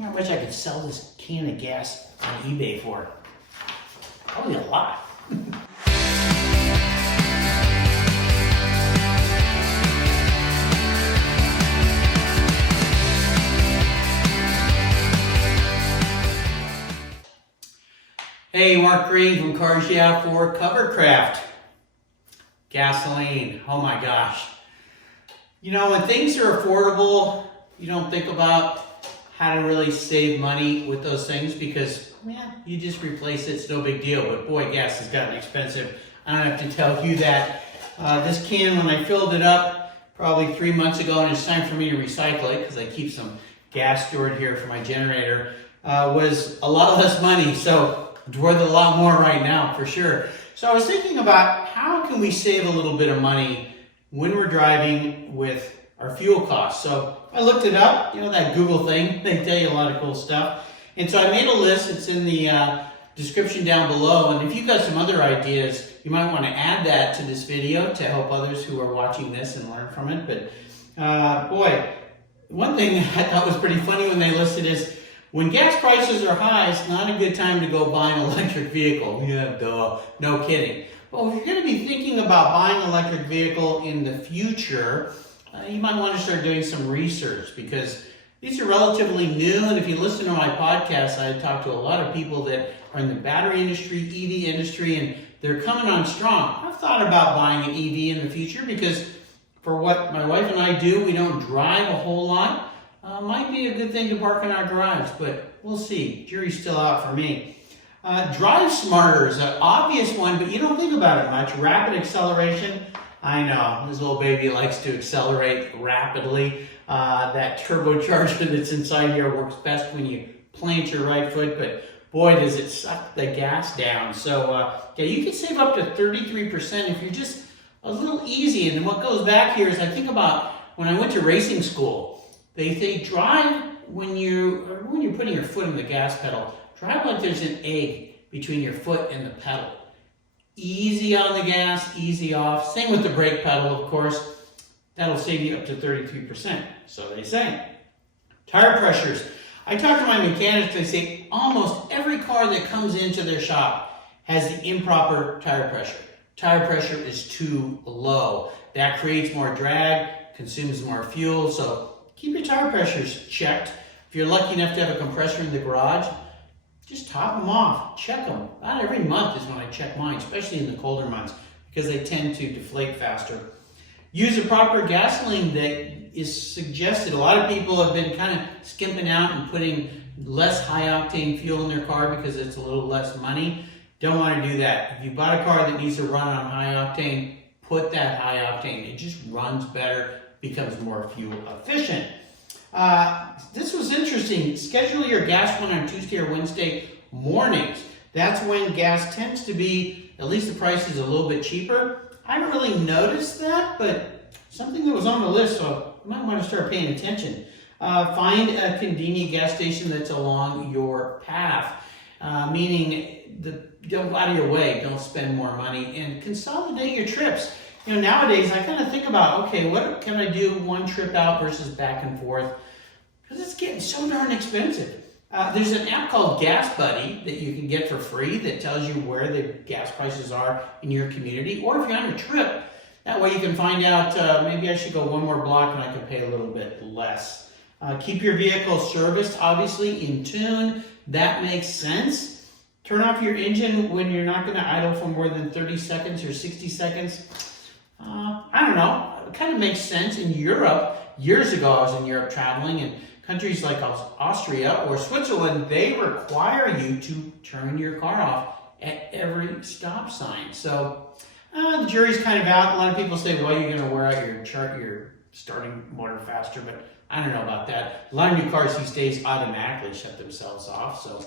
wonder how much I could sell this can of gas on eBay for. Probably a lot. Hey, Mark Greene from Cars Yeah for Covercraft. Gasoline, oh my gosh. You know, when things are affordable, you don't think about how to really save money with those things because, man, you just replace it, it's no big deal. But boy, gas has gotten expensive. I don't have to tell you that. This can, when I filled it up probably 3 months ago, and it's time for me to recycle it because I keep some gas stored here for my generator, was a lot less money. So it's worth a lot more right now, for sure. So I was thinking about how can we save a little bit of money when we're driving with our fuel costs. So I looked it up, you know, that Google thing, they tell you a lot of cool stuff. And so I made a list, it's in the description down below. And if you've got some other ideas, you might want to add that to this video to help others who are watching this and learn from it. But boy, one thing I thought was pretty funny when they listed is, when gas prices are high, it's not a good time to go buy an electric vehicle. Yeah, duh, no kidding. Well, if you're going to be thinking about buying an electric vehicle in the future, you might want to start doing some research because these are relatively new. And if you listen to my podcast, I talk to a lot of people that are in the battery industry, EV industry, and they're coming on strong. I've thought about buying an EV in the future because for what my wife and I do, we don't drive a whole lot. Might be a good thing to park in our garage, but we'll see. Jury's still out for me. Drive smarter is an obvious one, but you don't think about it much. Rapid acceleration. I know, this little baby likes to accelerate rapidly. That turbocharger that's inside here works best when you plant your right foot, but boy, does it suck the gas down. So, yeah, you can save up to 33% if you're just a little easy. And what goes back here is I think about when I went to racing school. They say drive when you're putting your foot in the gas pedal, drive like there's an egg between your foot and the pedal. Easy on the gas, easy off. Same with the brake pedal, of course. That'll save you up to 33%, so they say. Tire pressures. I talk to my mechanics, they say almost every car that comes into their shop has the improper tire pressure. Tire pressure is too low. That creates more drag, consumes more fuel, so keep your tire pressures checked. If you're lucky enough to have a compressor in the garage, just top them off, check them. About every month is when I check mine, especially in the colder months, because they tend to deflate faster. Use a proper gasoline that is suggested. A lot of people have been kind of skimping out and putting less high-octane fuel in their car because it's a little less money. Don't want to do that. If you bought a car that needs to run on high-octane, put that high-octane. It just runs better, becomes more fuel efficient. This was interesting. Schedule your gas run on Tuesday or Wednesday mornings. That's when gas tends to be, at least the price is a little bit cheaper. I haven't really noticed that, but something that was on the list, so you might want to start paying attention. Find a convenient gas station that's along your path, meaning don't go out of your way, don't spend more money, and consolidate your trips. You know, nowadays I kind of think about, okay, what can I do one trip out versus back and forth? Because it's getting so darn expensive. There's an app called Gas Buddy that you can get for free that tells you where the gas prices are in your community. Or if you're on a trip, that way you can find out, maybe I should go one more block and I can pay a little bit less. Keep your vehicle serviced, obviously, in tune. That makes sense. Turn off your engine when you're not going to idle for more than 30 seconds or 60 seconds. I don't know, it kind of makes sense in Europe. Years ago, I was in Europe traveling, and countries like Austria or Switzerland, they require you to turn your car off at every stop sign. So the jury's kind of out. A lot of people say, well, you're going to wear out your starting motor faster, but I don't know about that. A lot of new cars these days automatically shut themselves off. So,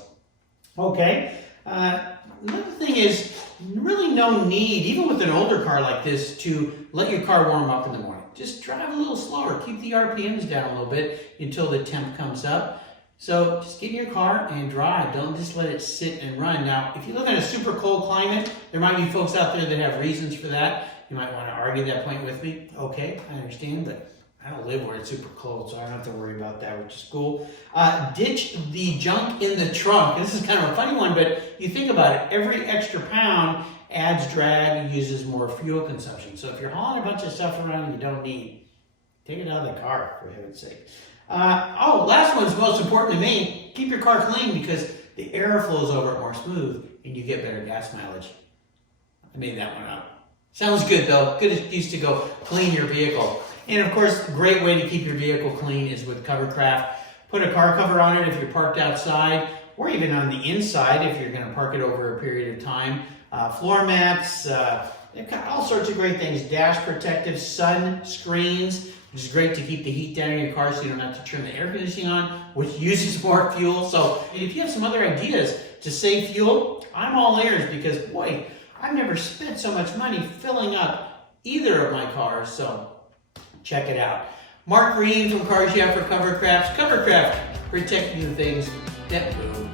okay. Another thing is really no need, even with an older car like this, to let your car warm up in the morning. Just drive a little slower. Keep the RPMs down a little bit until the temp comes up. So just get in your car and drive. Don't just let it sit and run. Now, if you live in a super cold climate, there might be folks out there that have reasons for that. You might want to argue that point with me. Okay, I understand, but I don't live where it's super cold, so I don't have to worry about that, which is cool. Ditch the junk in the trunk. This is kind of a funny one, but you think about it. Every extra pound adds drag and uses more fuel consumption. So if you're hauling a bunch of stuff around you don't need, take it out of the car, for heaven's sake. Last one's most important to me. Keep your car clean because the air flows over it more smooth and you get better gas mileage. I made that one up. Sounds good though. Good excuse to go clean your vehicle. And of course, a great way to keep your vehicle clean is with Covercraft. Put a car cover on it if you're parked outside, or even on the inside if you're going to park it over a period of time. Floor mats, they've got all sorts of great things. Dash protective sun screens, which is great to keep the heat down in your car so you don't have to turn the air conditioning on, which uses more fuel. So if you have some other ideas to save fuel, I'm all ears because, boy, I've never spent so much money filling up either of my cars. So check it out. Mark Greene from Cars Yeah for Covercraft. Covercraft, protecting the things that move.